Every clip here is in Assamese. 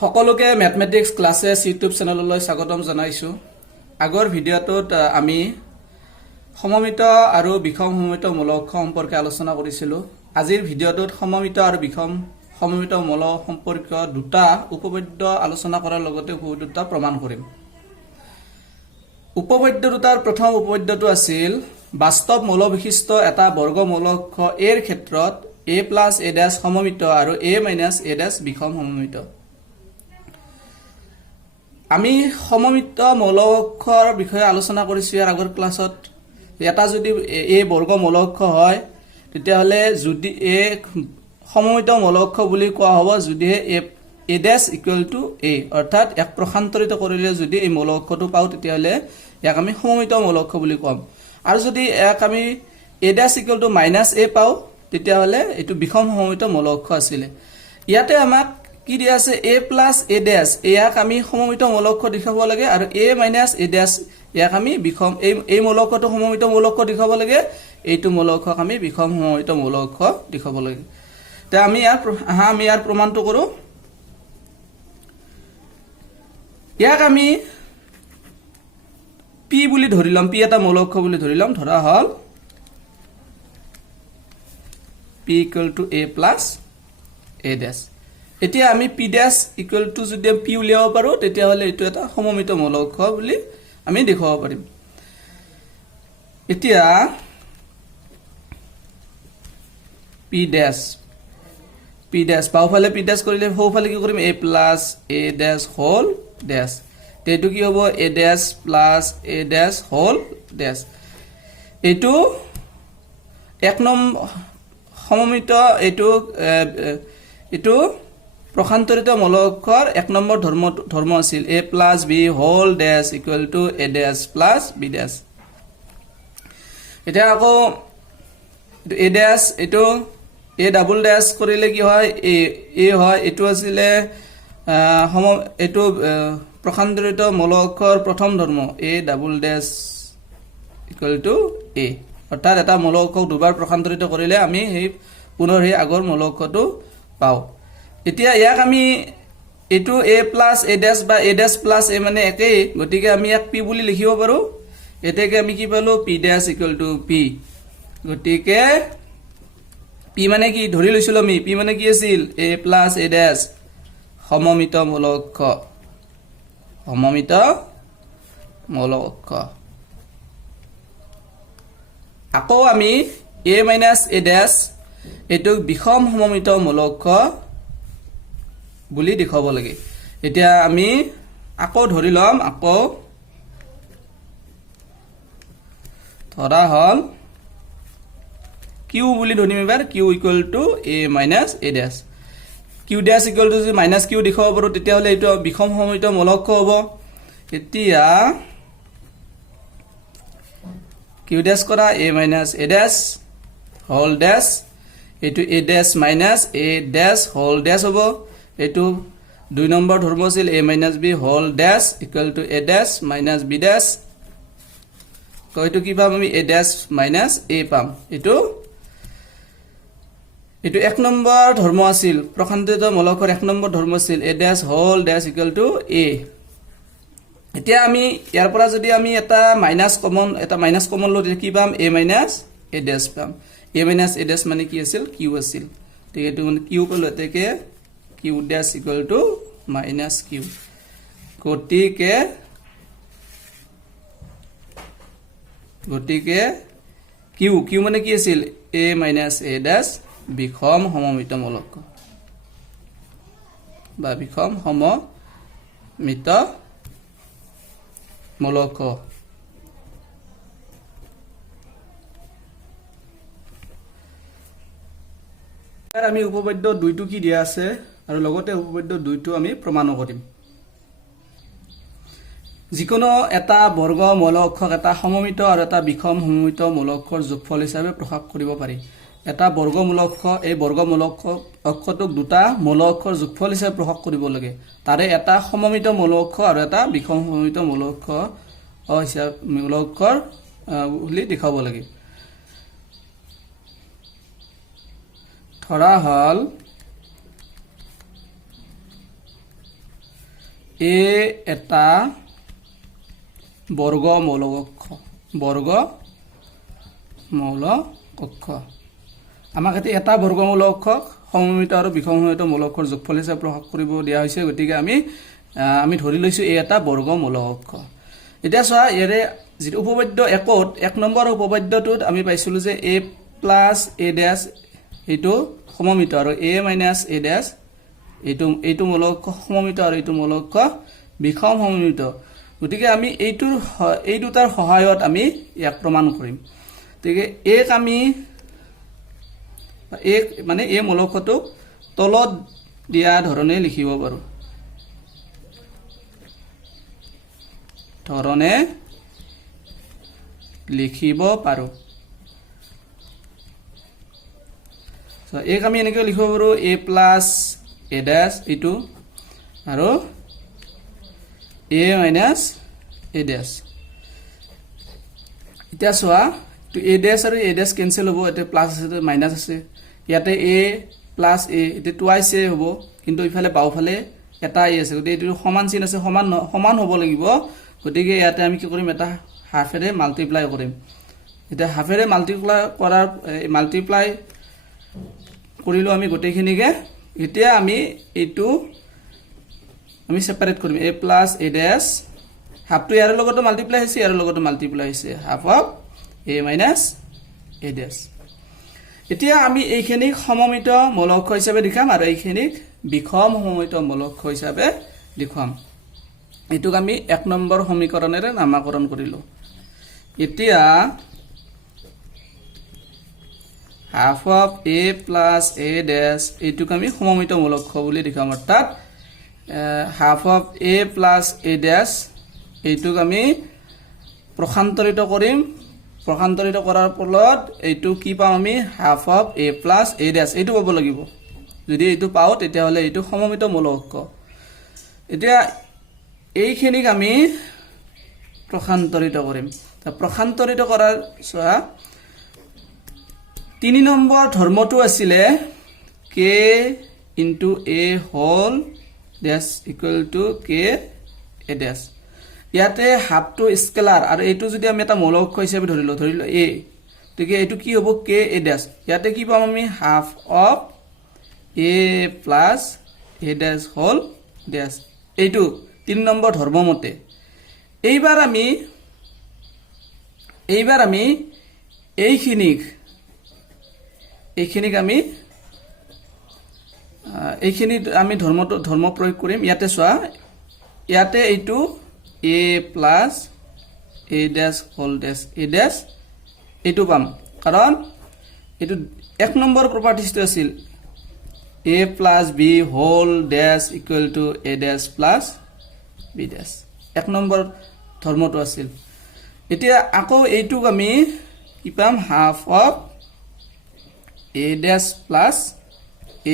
সকলোকে ম্যাথমেটিক্স ক্লাसेस ইউটিউব চেনেললৈ স্বাগতম জনাইছো। আগৰ ভিডিঅটোত আমি সমমিত আৰু বিষম সমমিত মূলক সম্পৰ্কে আলোচনা কৰিছিলো। আজিৰ ভিডিঅটোত সমমিত আৰু বিষম সমমিত মূলক সম্পৰ্কীয় দুটা উপপাদ্য আলোচনা কৰাৰ লগতে দুটা প্ৰমাণ কৰিম। উপপাদ্য দুটাৰ প্ৰথম উপপাদ্যটো আছিল বাস্তৱ মূল বিশিষ্ট এটা বৰ্গমূলক এৰ ক্ষেত্ৰত a + a' সমমিত আৰু a - a' বিষম সমমিত। আমি সমমিত মূলকৰ বিষয়ে আলোচনা কৰিছো ইয়াৰ আগৰ ক্লাছত। এটা যদি a বৰ্গমূলক হয় তেতিয়াহলে যদি a সমমিত মূলক বুলি কোৱা হ'ব যদি a' = a অৰ্থাৎ এক প্ৰসান্তৰিত কৰিলে যদি এই মূলকটো পাও তেতিয়াহলে ইয়াক আমি সমমিত মূলক বুলি ক'ম। আৰু যদি এক আমি a' - a পাও তেতিয়াহলে এটো বিষম সমমিত মূলক আছিল। ইয়াতে আমাক কি দিয়া আছে a + a' ইয়াক আমি সমমিত মূলক দেখাব লাগে আৰু a - a' ইয়াক আমি বিষম এই মূলকটো সমমিত মূলক দেখাব লাগে, এইটো মূলকক আমি বিষম সমমিত মূলক দেখাব লাগে। তে আমি ইয়াৰ প্ৰমাণটো কৰো। ইয়াক আমি p বুলি ধৰিলাম, p এটা মূলক বুলি ধৰিলাম, ধৰা হল p = a + a'। এতিয়া আমি p' যদি p উলিয়াব পাৰো তেতিয়াহলে এইটো এটা সমমিত মূলক বুলি আমি দেখাব পাৰিম। এতিয়া p' বাওফালে p' কৰিলে সোঁফালে কি কৰিম a + a' হোল ড্যাশ। এইটো কি হ'ব a' + a' হোল ড্যাশ। এইটো এক নম্বৰ সমমিত এইটো প্ৰসান্তৰিত মূলকৰ এক নম্বৰ ধৰ্ম আছিল a + b whole dash = a' + b'। এতিয়া আকৌ a' এইটো a' কৰিলে কি হয় a হয়। এইটো আছিলে এইটো প্ৰসান্তৰিত মূলকৰ প্ৰথম ধৰ্ম a' = a অৰ্থাৎ এটা মূলকক দুবাৰ প্ৰসান্তৰিত কৰিলে আমি সেই পুনৰ সেই আগৰ মূলকটো পাও। এতিয়া ইয়াক আমি এইটো a + a' বা a' + a মানে একেই, গতিকে আমি ইয়াক p বুলি লিখিব পাৰো। এতেকে আমি কি পালো p' = p। গতিকে p মানে কি ধৰি লৈছিলো আমি, p মানে কি আছিল a + a' সমমিত মূলক। সমমিত মূলক। আকৌ আমি a - a' এইটো বিষম সমমিত মূলক বুলি দেখাব লাগে। এতিয়া আমি আকৌ ধৰি লম, আকৌ ধৰা হল q বুলি ধৰিম এবাৰ q = a - a'। q' যদি -q দেখাব পাৰো তেতিয়াহলে এইটো বিষম সমমিত মূলক হ'ব। এতিয়া q' কৰা a - a' হোল ড্যাশ, এইটো a' - a' হোল ড্যাশ হ'ব। এইটো দুই নম্বৰ ধৰ্ম আছিল a - b whole dash = a' - b'। তো এইটো কি পাম আমি a' - a পাম। এইটো এক নম্বৰ ধৰ্ম আছিল, প্ৰসান্তৰিত মূলকৰ এক নম্বৰ ধৰ্ম আছিল a' হোল ড্যাশ = a। এতিয়া আমি ইয়াৰ পৰা যদি আমি এটা মাইনাস কমন লওঁ কি পাম a - a' পাম। a - a' মানে কি আছিল q আছিল। ঠিক এইটো মানে q পালো, এতেকে q' = -q। গতিকে q মানে কি আছিল a - a' বিষম সমমিত মূলক বা বিষম সমমিত মূলক। আমি উপপাদ্য 2টো কি দিয়া আছে আৰু লগতে উপপাদ্য 2টো আমি প্ৰমাণ কৰিম। যিকোনো এটা বৰ্গমূলকক এটা সমমিত আৰু এটা বিষম সমমিত মূলকৰ যোগফল হিচাপে প্ৰকাশ কৰিব পাৰি। এটা বৰ্গমূলক এই বৰ্গমূলকটোক দুটা মূলকৰ যোগফল হিচাপে প্ৰকাশ কৰিব লাগে। তাৰে এটা সমমিত মূলক আৰু এটা বিষম সমমিত মূলকৰ বুলি দেখাব লাগে। ধৰা হল এ এটা বৰ্গ মৌলিক অক্ষ আমাক এটা বৰ্গমূল অক্ষক সমমিত আৰু বিষমসমিত মূল অক্ষৰ যোগফল হিচাপে প্ৰকাশ কৰিব দিয়া হৈছে গতিকে আমি ধৰি লৈছো এই এটা বৰ্গমূল অক্ষ এতিয়া চোৱা ইয়াৰে যি উপপাদ্য একত এক নম্বৰ উপপাদ্যটোত আমি পাইছিলো যে a + a ড্যাশ এইটো সমমিত আৰু a - a ড্যাশ এইটো মূল অক্ষ সমমিত আৰু এইটো মূল অক্ষ বিষম সমমিত গতিকে আমি এই দুটাৰ সহায়ত আমি ইয়াক প্ৰমাণ কৰিম গতিকে মানে এই মূল অক্ষটো তলত দিয়া ধৰণে লিখিব পাৰো এক আমি এনেকৈ লিখিব পাৰো a + a ড্যাশ এইটো আৰু a - a ড্যাশ এতিয়া চোৱা তো a ড্যাশ আৰু a ড্যাশ কেনসেল হ'ব এতে প্লাস আছে মাইনাস আছে ইয়াতে a + a এতে টুৱাইস a হ'ব কিন্তু ইফালে বাওফালে এটা a আছে গতিকে এইটো সমান চিন আছে সমান হ'ব লাগিব গতিকে ইয়াতে আমি কি কৰিম এটা হাফেৰে মাল্টিপ্লাই কৰিম এটা হাফেৰে মাল্টিপ্লাই কৰিলো আমি গোটেইখিনিকে এতিয়া আমি এইটো আমি সেপাৰেট কৰিম a + a ড্যাশ হাফটো ইয়াৰ লগতো মাল্টিপ্লাই হৈছে ইয়াৰ লগতো মাল্টিপ্লাই হৈছে half of a - a dash এতিয়া আমি এইখিনিক সমমিত মূল অক্ষ হিচাপে দেখাম আৰু এইখিনিক বিষম সমমিত মূল অক্ষ হিচাপে দেখাম এটুক আমি এক নম্বৰ সমীকৰণেৰে নামাকৰণ কৰিলো এতিয়া half of a + a dash এটুক আমি সমমিত মূল অক্ষ বুলি দেখাম অৰ্থাৎ half of a + a dash এইটুক আমি প্ৰসান্তৰিত কৰিম প্ৰসান্তৰিত কৰাৰ ফলত এইটো কি পাম আমি half of a + a dash এইটো পাব লাগিব যদি এইটো পাও তেতিয়া হলে এইটো সমমিত মূল অক্ষ এতিয়া এইখিনিক আমি প্ৰসান্তৰিত কৰিম প্ৰসান্তৰিত কৰাৰ চোৱা 3 নম্বৰ ধৰ্মটো আছিলে k * a whole dash = k a dash ইয়াতে হাফটো স্কেলাৰ আৰু এইটো যদি আমি এটা মূল অক্ষ হিচাপে ধৰিলো a গতিকে এইটো কি হ'ব k a ড্যাশ ইয়াতে কি পাম আমি half of a + a dash whole dash এইটো 3 নম্বৰ ধৰ্ম মতে এইবাৰ আমি এইখিনিক আমি ধৰ্ম প্ৰয়োগ কৰিম ইয়াতে চোৱা ইয়াতে এইটো a + a dash whole dash a dash এইটো পাম কাৰণ এইটো এক নম্বৰ প্ৰপাৰ্টিজটো আছিল a + b whole dash = a dash + b dash এক নম্বৰ ধৰ্মটো আছিল এতিয়া আকৌ এইটোক আমি কি পাম half of a dash +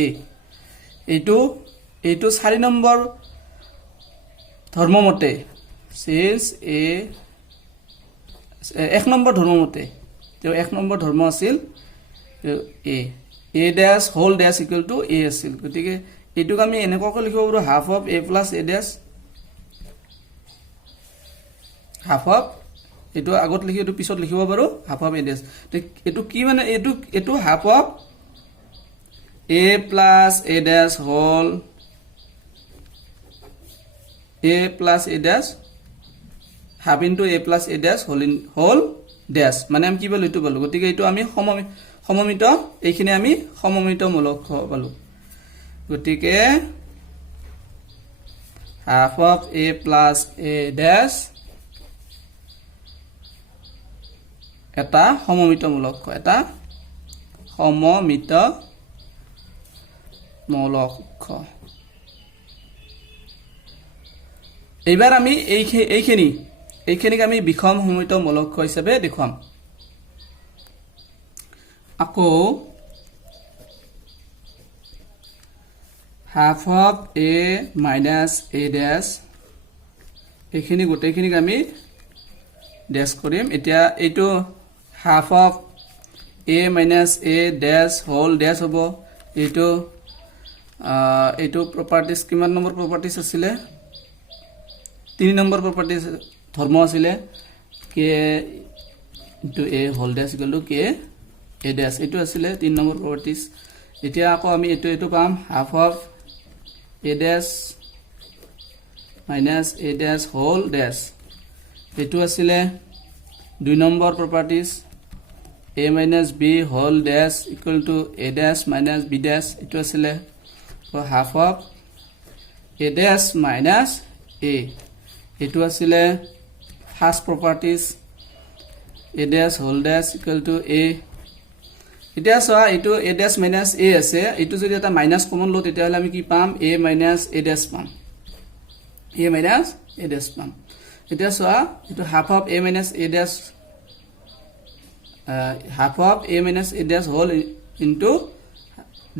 a এইটো 4 নম্বৰ ধৰ্মমতে since এক নম্বৰ ধৰ্মমতে তো এক নম্বৰ ধৰ্ম আছিল a dash whole dash = a আছিল গতিকে এইটোক আমি এনেকৈ লিখিব পাৰো half of a + a dash half of এইটো আগত লিখি এইটো পিছত লিখিব পাৰো হাফ অফ a ড্যাশ এইটো কি মানে এইটো half of a + a dash whole a + a dash half * a + a dash whole dash মানে আমি কি পালো এইটো পালো গতিকে এইটো আমি সমমিত এইখিনি আমি সমমিত মূল অক্ষ পালো গতিকে half of a + a dash এটা সমমিত মূল অক্ষ এইবাৰ আমি এইখিনিক আমি বিষম সমমিত মূল অক্ষ হিচাপে দেখুৱাম আকৌ half of a - a dash এইখিনি গোটেইখিনিক আমি ড্যাশ কৰিম এতিয়া এইটো half of a - a dash whole dash হ'ব এইটো প্ৰপাৰ্টিজ কিমান নম্বৰ প্ৰপাৰ্টিজ আছিলে 3 নম্বৰ প্ৰপাৰ্টি ধৰ্ম আছিলে k into a whole dash equal to k a dash এটো আছিলে 3 নম্বৰ প্ৰপাৰ্টিজ এতিয়া আকৌ আমি এটো পাম half of a dash minus a dash whole dash এটো আছিলে 2 নম্বৰ properties a minus b whole dash equal to a dash minus b dash eto asile so half of a dash minus a eto asile first properties a dash whole dash equal to a etia so eto a dash minus a ase eto jodi eta minus common lo tetia hole ami ki pam a minus a dash pam a minus a dash pam etia so eto half of a minus a dash half of a minus a dash whole into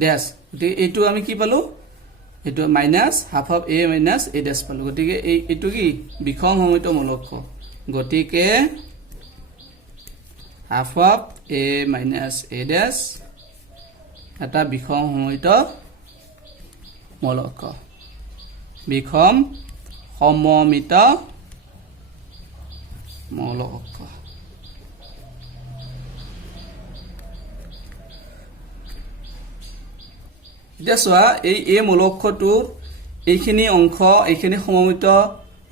dash গতি এটো আমি কি পালো এটো minus half of a minus a dash পালো গতিকে এটো কি বিষম সমমিত মূলক গতিকে half of a minus a dash এটা বিষম সমমিত মূলক বিষম সমমিত মূলক এতিয়া চোৱা এই মূলকটোৰ এইখিনি অংশ এইখিনি সমমিত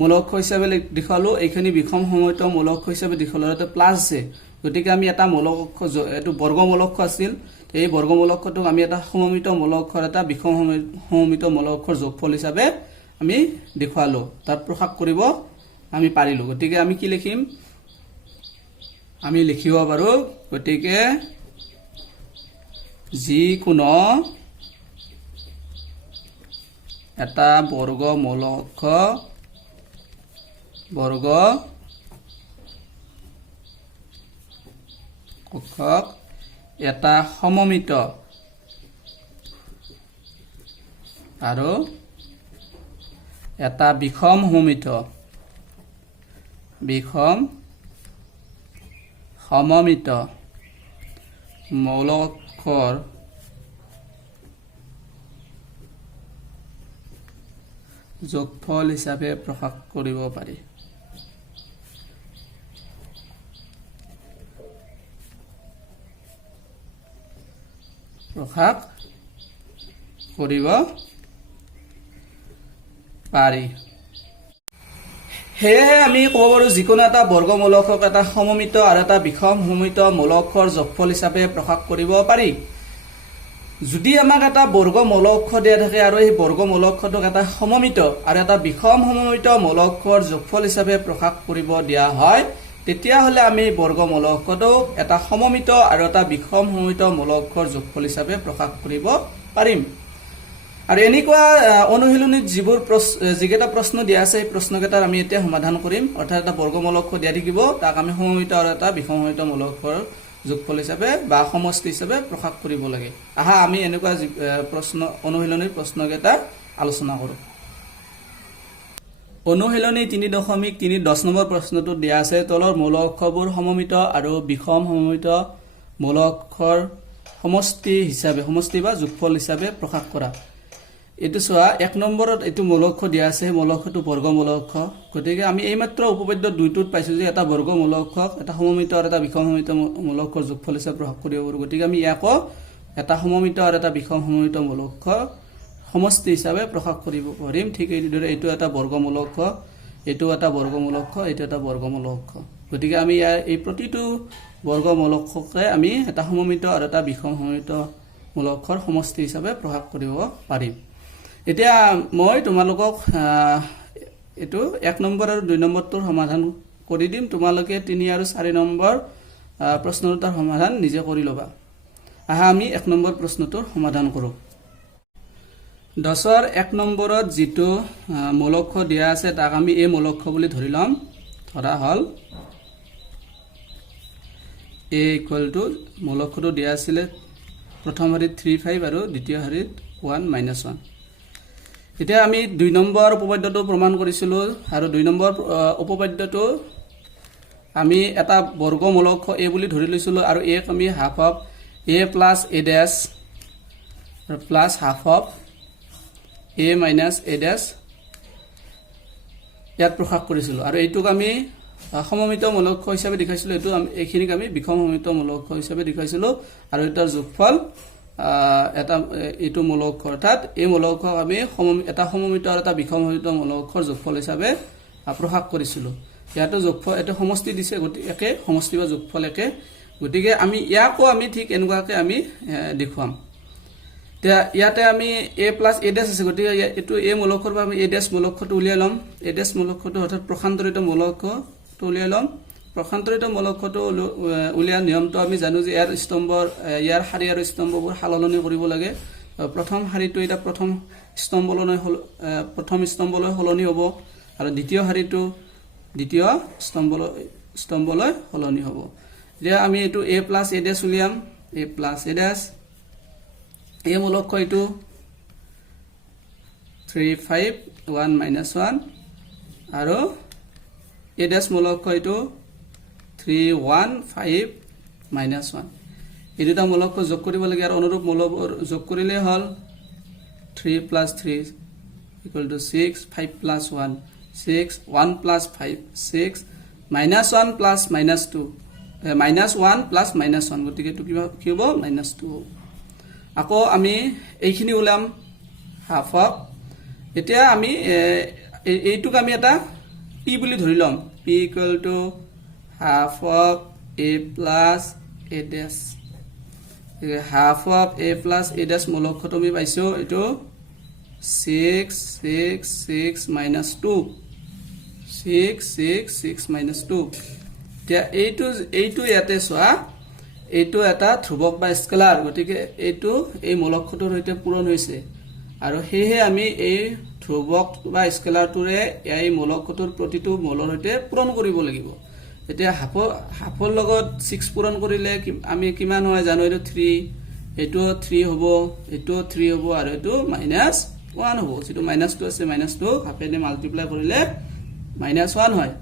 মূলক হিচাপে দেখালো এইখিনি বিষম সমমিত মূলক হিচাপে দেখালো এটা প্লাস আছে গতিকে আমি এটা মূলক এটো বৰ্গমূলক আছিল এই বৰ্গমূলকটোক আমি এটা সমমিত মূলকৰ এটা বিষম সমমিত মূলকৰ যোগফল হিচাপে আমি দেখালো তাত প্ৰকাশ কৰিব আমি পাৰিলো গতিকে আমি কি লিখিম আমি লিখিব পাৰো গতিকে যি কোনো এটা বৰ্গমূলক এটা সমমিত আৰু এটা বিষম সমমিত মূলকৰ যোগফল হিচাপে প্ৰকাশ কৰিব পাৰি হেহে আমি ক'ব পাৰো যিকোনো এটা বৰ্গমূলকক এটা সমমিত আৰু এটা বিষম সমমিত মূলকৰ যোগফল হিচাপে প্ৰকাশ কৰিব পাৰি যদি আমাক এটা বৰ্গমূলক দিয়া থাকে আৰু এই বৰ্গমূলকটোক এটা সমমিত আৰু এটা বিষম সমমিত মূলকৰ যোগফল হিচাপে প্ৰকাশ কৰিব দিয়া হয় তেতিয়া হলে আমি বৰ্গমূলকটোক এটা সমমিত আৰু এটা বিষম সমমিত মূলকৰ যোগফল হিচাপে প্ৰকাশ কৰিব পাৰিম আৰু এনেকুৱা অনুশীলনীত যিকেইটা প্ৰশ্ন দিয়া আছে এই প্ৰশ্নকেইটাৰ আমি এতিয়া সমাধান কৰিম অৰ্থাৎ এটা বৰ্গমূলক দিয়া থাকিব তাক আমি সমমিত আৰু এটা বিষম সমমিত মূলকৰ যোগফল হিচাপে বা সমষ্টি হিচাপে প্ৰকাশ কৰিব লাগে আহা আমি এনেকুৱা প্ৰশ্ন অনুশীলনীৰ প্ৰশ্নকেইটা আলোচনা কৰো অনুশীলনী 3.3 10 নম্বৰ প্ৰশ্নটো দিয়া আছে তলৰ মূলকবোৰ সমমিত আৰু বিষম সমমিত মূলকৰ সমষ্টি বা যোগফল হিচাপে প্ৰকাশ কৰা এটো সোয়া 1 নম্বৰত এটো মূলক দিয়া আছে মূলকটো বৰ্গমূলক গতিকে আমি এইমাত্ৰ উপপাদ্য দুইটোত পাইছো যে এটা বৰ্গমূলক এটা সমমিত আৰু এটা বিষম সমমিত মূলকৰ যোগফল হিচাপে প্ৰকাশ কৰিব পাৰো গতিকে আমি ইয়াক এটা সমমিত আৰু এটা বিষম সমমিত মূলক সমষ্টি হিচাপে প্ৰকাশ কৰিব পাৰিম ঠিক এইদৰে এটো এটা বৰ্গমূলক এটো এটা বৰ্গমূলক এটো এটা বৰ্গমূলক গতিকে আমি এই প্ৰতিটো বৰ্গমূলককে আমি এটা সমমিত আৰু এটা বিষম সমমিত মূলকৰ সমষ্টি হিচাপে প্ৰকাশ কৰিব পাৰিম এতিয়া মই তোমালোকক এটো 1 নম্বৰ আৰু 2 নম্বৰটোৰ সমাধান কৰি দিম তোমালোকে 3 আৰু 4 নম্বৰ প্ৰশ্নৰ সমাধান নিজে কৰি লবা আহা আমি 1 নম্বৰ প্ৰশ্নটোৰ সমাধান কৰো 10ৰ 1 নম্বৰত যেটো মূলক দিয়া আছে তাক আমি এই মূলক বুলি ধৰি লম ধৰা হল a equal to মূলকটো দিয়া আছিল প্ৰথম হাৰিত 3 5 আৰু দ্বিতীয় হাৰিত 1 -1 এতিয়া আমি 2 নম্বৰ উপপাদ্যটো প্ৰমাণ কৰিছিলো আৰু 2 নম্বৰ উপপাদ্যটো আমি এটা বৰ্গমূলক a বুলি ধৰি লৈছিলো আৰু a আমি half of a plus a dash plus half of a minus a dash ইয়াত প্ৰকাশ কৰিছিলোঁ আৰু এইটোক আমি সমমিত মূল লক্ষ্য হিচাপে দেখাইছিলোঁ এইটো এইখিনিক আমি বিষম সমমিত মূল লক্ষ্য হিচাপে দেখাইছিলোঁ আৰু এটাৰ যোগফল এটা এইটো মূল লক্ষ্য অৰ্থাৎ এই মূল লক্ষ্যক আমি এটা সমমিত আৰু এটা বিষম সমমিত মূল লক্ষ্যৰ যোগফল হিচাপে প্ৰকাশ কৰিছিলোঁ ইয়াতো যোগফল এটা সমষ্টি দিছে গতিকে একে সমষ্টি বা যোগফল একে গতিকে আমি ইয়াকো আমি ঠিক এনেকুৱাকৈ আমি দেখুৱাম ইয়াতে আমি a প্লাছ a ডেছ আছে গতিকে এইটো a মূল লক্ষ্যৰ পৰা আমি a ডেছ মূল লক্ষ্যটো উলিয়াই ল'ম a ডেছ মূল লক্ষ্যটো অৰ্থাৎ প্ৰসান্তৰিত মূল লক্ষ্যটো উলিয়াই ল'ম প্ৰসান্তৰিত মূল লক্ষ্যটো উলিয়াৰ নিয়মটো আমি জানো যে ইয়াৰ স্তম্ভৰ ইয়াৰ শাৰী আৰু স্তম্ভবোৰ সালসলনি কৰিব লাগে প্ৰথম শাৰীটো এটা প্ৰথম স্তম্ভলৈ সলনি হ'ব আৰু দ্বিতীয় শাৰীটো দ্বিতীয় স্তম্ভলৈ সলনি হ'ব এতিয়া আমি এইটো a প্লাছ a ডেছ উলিয়াম a প্লাছ a ডেছ এই মূল লক্ষ্য এইটো 3 5 1 -1 আৰু a ডেছ মূল লক্ষ্য এইটো 3 1 5 -1 এই দুটা মূল লক্ষ্য যোগ কৰিব লাগে আৰু অনুৰূপ মূলবোৰ যোগ কৰিলে হ'ল 3 + 3 = 6 5 + 1 6 1 + 5 6 -1 + -2 -1 + -1 গতিকে এইটো কি হ'ব -2 আকৌ আমি এইখিনি ওলাম হাফ অফ এতিয়া আমি এইটোক আমি এটা p বুলি ধৰি লম p = half of a plus a dash half of a plus a dash মূল লক্ষ্যটো আমি পাইছো এইটো 6 6 6 -2 6 6 6 -2 এতিয়া এইটো ইয়াতে চোৱা এইটো এটা ধ্ৰুৱক বা স্কেলাৰ গতিকে এইটো এই মূল লক্ষ্যটোৰ সৈতে পূৰণ হৈছে আৰু সেয়েহে আমি এই ধ্ৰুৱক বা স্কেলাৰটোৰে এই মূল লক্ষ্যটোৰ প্ৰতিটো মূলৰ সৈতে পূৰণ কৰিব লাগিব এতিয়া হাফৰ লগত 6 পূৰণ কৰিলে আমি কিমান হয় জানো এইটো 3 এইটো 3 হ'ব এইটো 3 হ'ব আৰু এইটো -1 হ'ব যেটো -2 আছে -2 হাফেৰে মাল্টিপ্লাই কৰিলে -1 হয়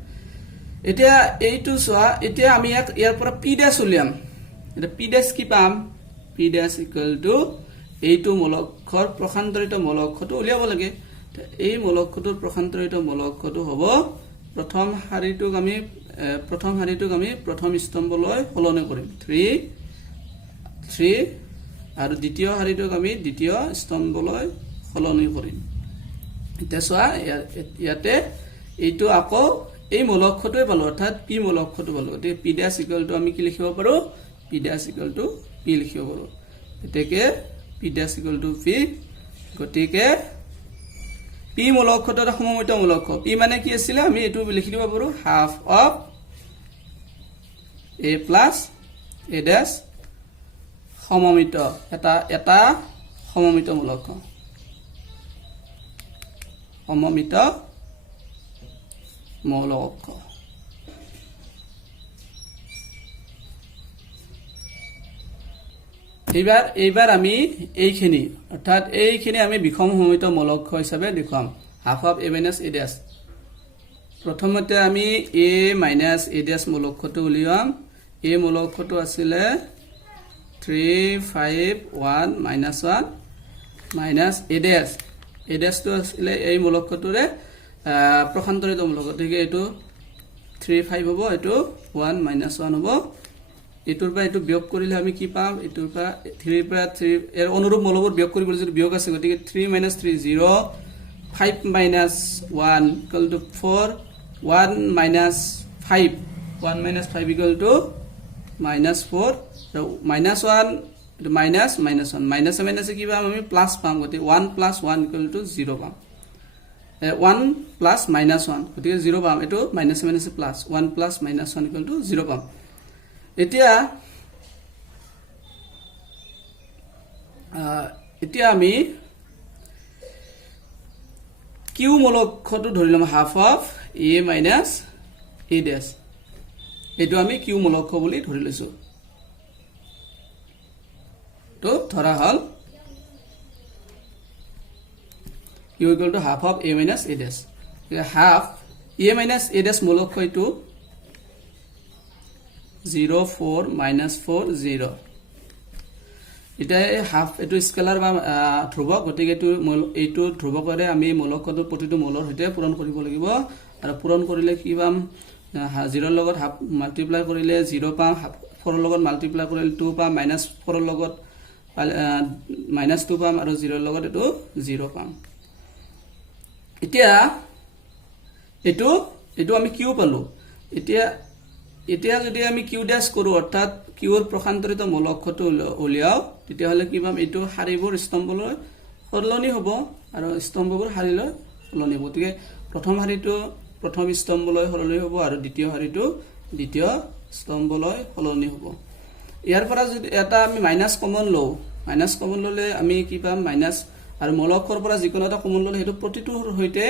এতিয়া এইটো চোৱা এতিয়া আমি ইয়াৰ পৰা p ডেছ উলিয়াম এটা p ডেছ কি পাম p ডেছ = এইটো মূল লক্ষ্যৰ প্ৰসান্তৰিত মূল লক্ষ্যটো উলিয়াব লাগে এই মূল লক্ষ্যটোৰ প্ৰসান্তৰিত মূল লক্ষ্যটো হ'ব প্ৰথম শাৰীটোক আমি প্ৰথম স্তম্ভলৈ সলনি কৰিম 3 3 আৰু দ্বিতীয় শাৰীটোক আমি দ্বিতীয় স্তম্ভলৈ সলনি কৰিম এতিয়া চোৱা ইয়াতে এইটো আকৌ এই মূল লক্ষ্যটোৱে পালো অৰ্থাৎ p মূল লক্ষ্যটো পালো গতিকে p ডেছ = আমি কি লিখিব পাৰো p ডেছ = p লিখিব পাৰো এতেকে p ডেছ = p গতিকে p মূল লক্ষ্যটো এটা সমমিত মূল লক্ষ্য p মানে কি আছিল আমি এটো লিখি দিব পাৰো half of a plus a ডেছ সমমিত এটা সমমিত মূল লক্ষ্য সমমিত মূল লক্ষ্য এইবাৰ আমি এইখিনি অৰ্থাৎ এইখিনি আমি বিষম সমমিত মূল লক্ষ্য হিচাপে দেখুৱাম হাফ অফ a - a ডেছ প্ৰথমতে আমি a - a ডেছ মূল লক্ষ্যটো উলিয়াম এই মূল লক্ষ্যটো আছিলে 3 5 1 -1 - a ডেছ a ডেছটো আছিলে এই মূল লক্ষ্যটোৰে প্ৰসান্তৰিত মূল লক্ষ্য গতিকে এইটো 3 5 হ'ব এইটো 1 -1 হ'ব এটোৰ পৰা এটো বিয়োগ কৰিলে আমি কি পাম এটোৰ পৰা 3 পৰা 3 এৰ অনুৰূপ মূলবোৰ বিয়োগ কৰিবলৈ যদি বিয়োগ আছে গতিকে 3 - 3 0 5 - 1 = 4 1 - 5 1 - 5 = -4 -1 minus -1 minus minus কি পাম আমি প্লাস পাম গতিকে 1 + 1 = 0 পাম 1 + -1 গতিকে 0 পাম এটো মাইনাস মাইনাস প্লাস 1 + -1 = 0 পাম এতিয়া আমি কিউ মূল লক্ষ্যটো ধৰি লম হাফ অফ a - a ডেছ এটো আমি কিউ মূল লক্ষ্য বুলি ধৰি লৈছো তো ধৰা হল q = half of a - a dash half a - a dash মূল লক্ষ্য এটো 0 4 - 4 0 এটা হাফ এটো স্কেলাৰ বা ধ্ৰুৱক গতিকে এইটো ধ্ৰুৱকৰে আমি মূলকটো প্ৰতিটো মূলৰ সৈতে পূৰণ কৰিব লাগিব আৰু পূৰণ কৰিলে কি পাম 0 ৰ লগত হাফ মাল্টিপ্লাই কৰিলে 0 পাম 4 ৰ লগত মাল্টিপ্লাই কৰিলে 2 পাম -4 ৰ লগত -2 পাম আৰু 0 ৰ লগত এটো 0 পাম এতিয়া এটো আমি কিউ পালো এতিয়া যদি আমি কিউ ড্যাশ কৰো অৰ্থাৎ কিউৰ প্ৰসান্তৰিত মূলকটো উলিয়াও তেতিয়া হলে কি পাম এটো শাৰীবোৰ স্তম্ভলৈ সলনি হ'ব আৰু স্তম্ভবোৰ শাৰীলৈ সলনি হ'ব গতিকে প্ৰথম শাৰীটো প্ৰথম স্তম্ভলৈ সলনি হ'ব আৰু দ্বিতীয় শাৰীটো দ্বিতীয় স্তম্ভলৈ সলনি হ'ব ইয়াৰ পৰা যদি এটা আমি মাইনাস কমন লও মাইনাস কমন ললে আমি কি পাম মাইনাস আৰু মূলকৰ পৰা যিকোনো এটা কমন ললে হেতু প্ৰতিটোৰ হৈতে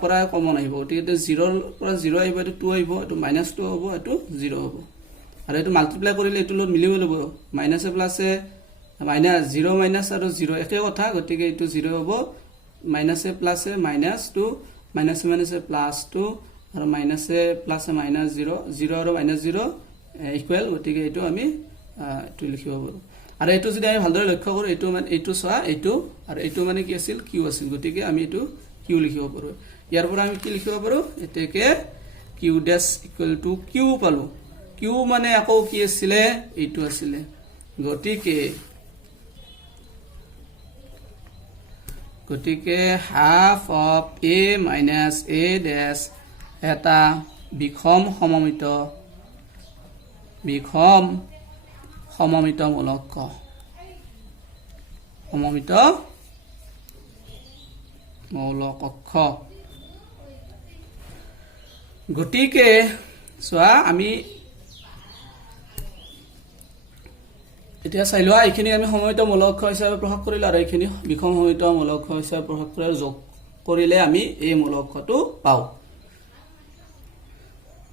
পৰা কমন আহিব গতিকে 0 ৰ পৰা 0 আহিব এটো 2 আহিব এটো -2 হ'ব এটো 0 হ'ব আৰু এটো মাল্টিপ্লাই কৰিলে এটো লগত মিলিব লাগিব মাইনাসে প্লাসে -0 মাইনাস আৰু 0 একে কথা গতিকে এটো 0 হ'ব মাইনাসে প্লাসে -2 মাইনাসে মাইনাসে +2 আৰু মাইনাসে প্লাসে -0 0 আৰু -0 ইকুৱেল গতিকে এটো আমি এটো লিখিব পাৰো আৰু এটো যদি আমি ভালদৰে লক্ষ্য কৰো এটো মানে এটো সোয়া এটো আৰু এটো মানে কি আছিল কিউ আছিল গতিকে আমি এটো কিউ লিখিব পাৰো ইয়াৰ পৰা আমি কি লিখিব পাৰো এতেকে Q dash equal to Q পালো কিউ মানে আকৌ কি আছিল এটো আছিল গতিকে half of a minus a dash এটা বিষম সমমিত মূলক গতিকে সোয়া আমি এতিয়া চাই লোৱা এইখিনি আমি সমমিত মূলক হিচাপে প্ৰকাশ কৰিলে আৰু এইখিনি বিষম সমমিত মূলক হিচাপে প্ৰকাশ কৰি যোগ কৰিলে আমি এই মূলকটো পাও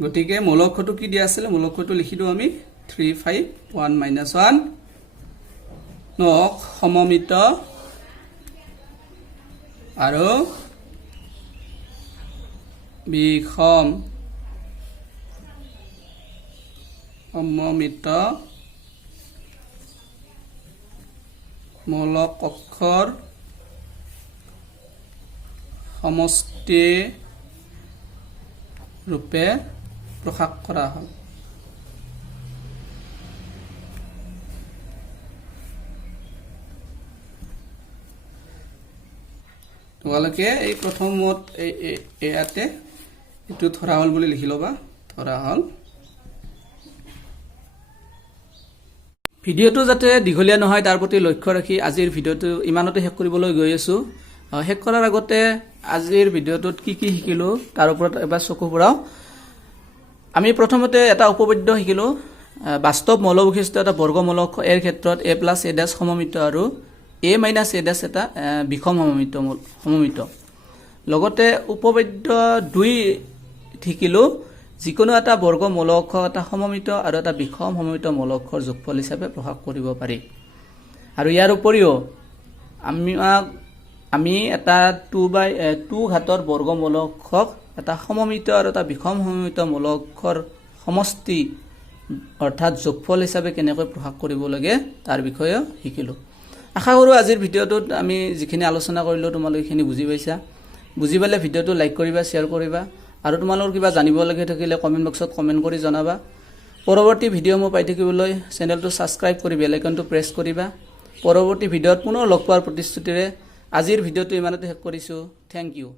গতিকে মূলকটো কি দিয়া আছিল মূলকটো লিখি দিও আমি 3 5 1 -1 নক সমমিত আৰু বিষম সমমিত মূলক অক্ষৰ সমষ্টি ৰূপে প্ৰকাশ কৰা হয় তোমালোকে এই প্ৰথমত এয়াতে এটো ধৰা হল বুলি লিখি লবা ধৰা হল ভিডিওটো যাতে দীঘলীয়া নহয় তাৰ প্ৰতি লক্ষ্য ৰাখি আজিৰ ভিডিওটো ইমানতে শেষ কৰিবলৈ গৈ আছো শেষ কৰাৰ আগতে আজিৰ ভিডিওটোত কি শিকিলো তাৰ ওপৰত এবাৰ চকু ফুৰাও আমি প্ৰথমতে এটা উপপাদ্য শিকিলো বাস্তৱ মৌল বৈশিষ্ট্য এটা বৰ্গমূলক এৰ ক্ষেত্ৰত a + a' সমমিত আৰু a - a' এটা বিষম সমমিত লগতে উপপাদ্য 2 শিকিলো যিকোনো এটা বৰ্গমূলক এটা সমমিত আৰু এটা বিষম সমমিত মূলকৰ যোগফল হিচাপে প্ৰকাশ কৰিব পাৰি আৰু ইয়াৰ উপৰিও আমি এটা 2 ঘাতৰ বৰ্গমূলকক এটা সমমিত আৰু এটা বিষম সমমিত মূলকৰ সমষ্টি অৰ্থাৎ যোগফল হিচাপে কেনেকৈ প্ৰকাশ কৰিব লাগে তাৰ বিষয়ে শিকিলো আশা কৰো আজিৰ ভিডিওটোত আমি যিখিনি আলোচনা কৰিলো তোমালোকে খিনি বুজি পাইছা বুজি পালে ভিডিওটো লাইক কৰিবা শেয়াৰ কৰিবা আৰু তোমালোকৰ কিবা জানিব লাগে থাকিলে কমেন্ট বক্সত কমেন্ট কৰি জনাবা পৰৱৰ্তী ভিডিও মই পাই থাকিবলৈ চেনেলটো সাবস্ক্ৰাইব কৰি বেল আইকনটো প্ৰেছ কৰিবা পৰৱৰ্তী ভিডিওত পুনৰ লগ পোৱাৰ প্ৰতিশ্ৰুতিৰে আজিৰ ভিডিওটো ইমানতে শেষ কৰিছো থ্যাংক ইউ